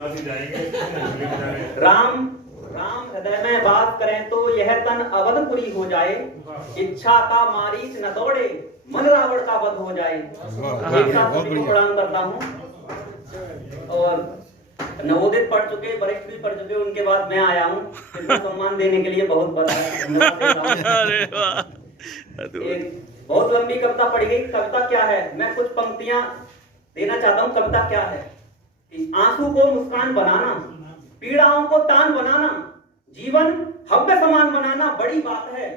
राम राम हृदय में बात करें तो यह तन अवधपुरी हो जाए, इच्छा का मारीच न दौड़े, मन रावण का वध हो जाए। एक साथ सभी को प्रणाम करता हूँ। और नवोदित पढ़ चुके, वरिष्ठ भी पढ़ चुके, उनके बाद मैं आया हूँ। इतना सम्मान देने के लिए बहुत बहुत धन्यवाद। एक बहुत लंबी कविता पढ़ी गई। कविता क्या है, मैं कुछ पंक्तियां देना चाहता हूँ। कविता क्या है कि आंसू को मुस्कान बनाना, पीड़ाओं को तान बनाना, जीवन हव्य समान बनाना बड़ी बात है।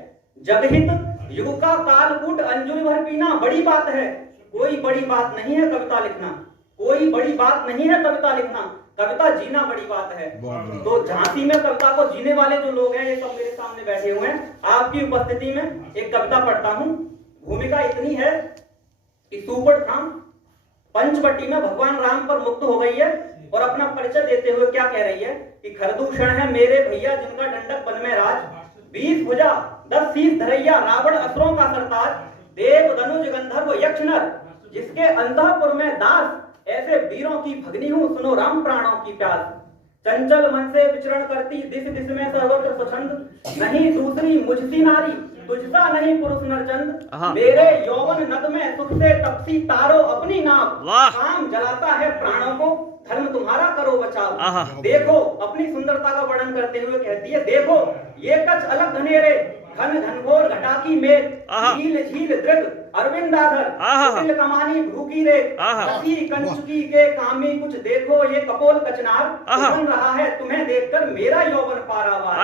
जगहित युग का कालकूट अंजुल भर पीना बड़ी बात है। कोई बड़ी बात नहीं है कविता लिखना, कोई बड़ी बात नहीं है कविता लिखना, कविता जीना बड़ी बात है। तो झांसी में कविता को जीने वाले जो लोग हैं, ये सब मेरे सामने बैठे हुए हैं। आपकी उपस्थिति में एक कविता पढ़ता हूं। भूमिका इतनी है कि सुपर्णखाम पंचवटी में भगवान राम पर मुक्त हो गई है और अपना परिचय देते हुए क्या कह रही है कि खरदूषण है मेरे भैया जिनका डंडक बन में राज, 20 भुजा 10 शीश धरैया, रावण असुरों का सरताज, देव धनुज गंधर्व यक्ष नर जिसके अंतःपुर में दास, ऐसे वीरों की भगनी हूं सुनो राम प्राणों की प्यास। चंचल मन से विचरण करती दिस दिस में सर्वत्र स्वच्छंद, नहीं दूसरी मुझसी नारी तुझसा नहीं पुरुष नरचंद। मेरे यौवन नद में सुख से तपसी तारो अपनी नाव, काम जलाता है प्राणों को धर्म तुम्हारा करो बचाओ। देखो अपनी सुंदरता का वर्णन करते हुए कहती है, देखो ये कच्छ अलग घनेरे, घन घनघोर घटा की मेघ, झील झील दृग अरविंदाधर, कुटिल कमानी भूखी रे, कसी कंचुकी के कामी कुछ देखो ये कपोल कचनार, बन रहा है तुम्हें देखकर मेरा यौवन पारावार।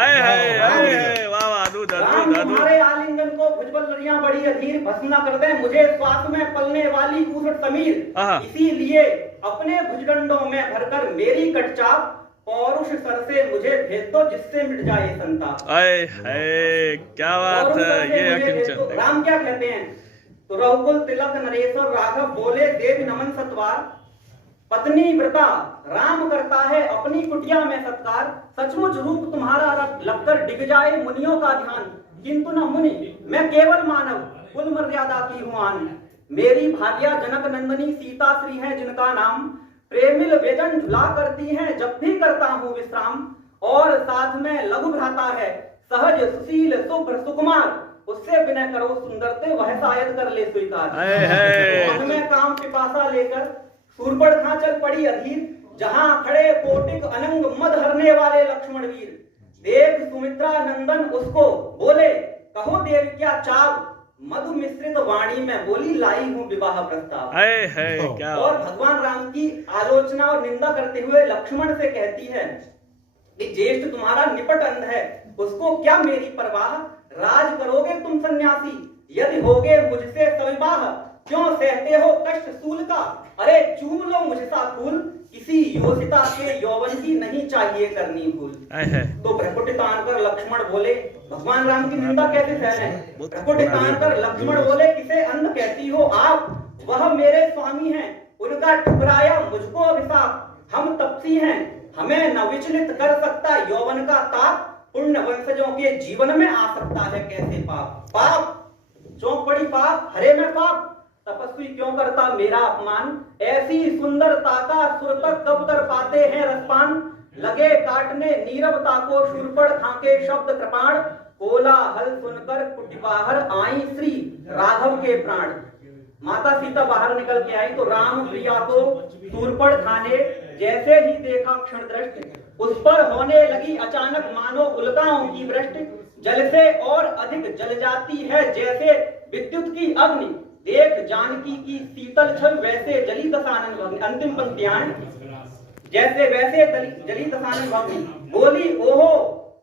राम तुम्हारे आलिंगन को भुजबल बड़ी अधीर, भस्म न कर दे मुझे श्वास में पलने वाली ऊसट समीर, इसीलिए अपने भुजगंडों में भरकर मेरी कटचाप, पौरुष सर से मुझे भेज दो जिससे मिट जाए संताप। आए हाय क्या बात है ये। राम क्या कहते हैं, तो रघुकुल तिलक नरेश्वर राघव बोले देव नमन सत्वार, पत्नी व्रता राम करता है अपनी कुटिया में सत्कार, सचमुच रूप तुम्हारा लगकर डिग जाए मुनियों का ध्यान, किंतु न मुनि मैं केवल मानव कुल मर्यादा की हूँ आन। मेरी भार्या जनक नंदनी सीता श्री है जिनका नाम, प्रेमिल व्यजन झुला करती हैं जब भी करता हूँ विश्राम, और साथ में लघु भ्राता है सहज सुशील शुभ्र सुकुमार, उससे विनय करो सुंदरते वह शायद कर ले स्वीकार। मन में काम पिपासा लेकर शूरपणखा चल पड़ी अधीर, जहां खड़े कोटिक अनंग मद हरने वाले लक्ष्मण वीर, देख सुमित्रा नंदन उसको बोले कहो देव क्या चाव, मधु मिश्रित वाणी में बोली लाई हूँ विवाह प्रस्ताव। क्या और भगवान राम की आलोचना और निंदा करते हुए लक्ष्मण से कहती है कि ज्येष्ठ तुम्हारा निपट अंध है, उसको क्या मेरी परवाह, राज करोगे तुम सन्यासी यदि होगे मुझसे सविवाह, क्यों सहते हो कष्ट सूल का, अरे चूम लो मुझसा फूल, किसी योषिता के यौवन की नहीं चाहिए करनी भूल। तो भ्रकुटी तान कर लक्ष्मण बोले, भगवान राम की निंदा कैसे सहने, भ्रकुटी तान कर लक्ष्मण बोले किसे अंध कहती हो आप, वह मेरे स्वामी हैं उनका ठुकराया मुझको अभिशाप, हम तपसी हैं हमें न विचलित कर सकता यौवन का ताप, पुण्य वंशजों के जीवन में आ सकता है कैसे पाप। पाप चौंक पड़ी पाप हरे में पाप, तपस्वी क्यों करता मेरा अपमान, ऐसी सुंदरता का सुर तक कब कर पाते हैं रसपान, लगे काटने नीरवता को शूरपणखा के शब्द कृपाण, कोलाहल सुनकर कुटी बाहर आई श्री राघव के प्राण। माता सीता बाहर निकल के आई तो राम प्रिया को शूरपणखा ने जैसे ही देखा क्षण दृष्टि, उस पर होने लगी अचानक मानो उल्काओं की वृष्टि, जल से और अधिक जल जाती है जैसे विद्युत की अग्नि, देख जानकी की शीतल छल वैसे जली दशानन भग्नि। अंतिम पंक्तियां जैसे वैसे जली दशानन भग्नि, बोली ओहो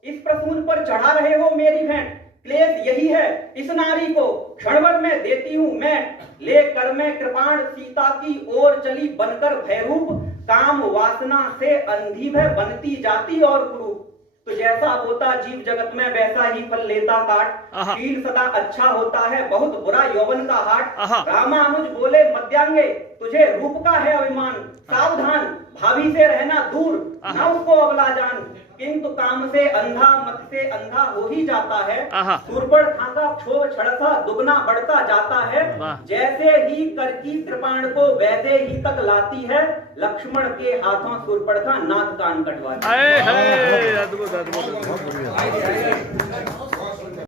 इस प्रसून पर चढ़ा रहे हो मेरी भेंट, क्लेश यही है इस नारी को क्षण भर में देती हूँ मैं, लेकर मैं कृपाण सीता की ओर चली बनकर भयरूप, काम वासना से अंधी भय बनती जाती और कुरूप, तो जैसा होता जीव जगत में वैसा ही फल लेता काट, शील सदा अच्छा होता है बहुत बुरा यौवन का हाट। रामानुज बोले मध्यांगे तुझे रूप का है अभिमान, सावधान भाभी से रहना दूर, न उसको अबला जान, किंतु काम से अंधा मत से अंधा हो ही जाता है। शूर्पणखा का क्षोभ क्षणतः दुगना बढ़ता जाता है। जैसे ही कर की कृपाण को वैसे ही तक लाती है, लक्ष्मण के हाथों शूर्पणखा नाक कान कटवाती है। अद्भुत अद्भुत।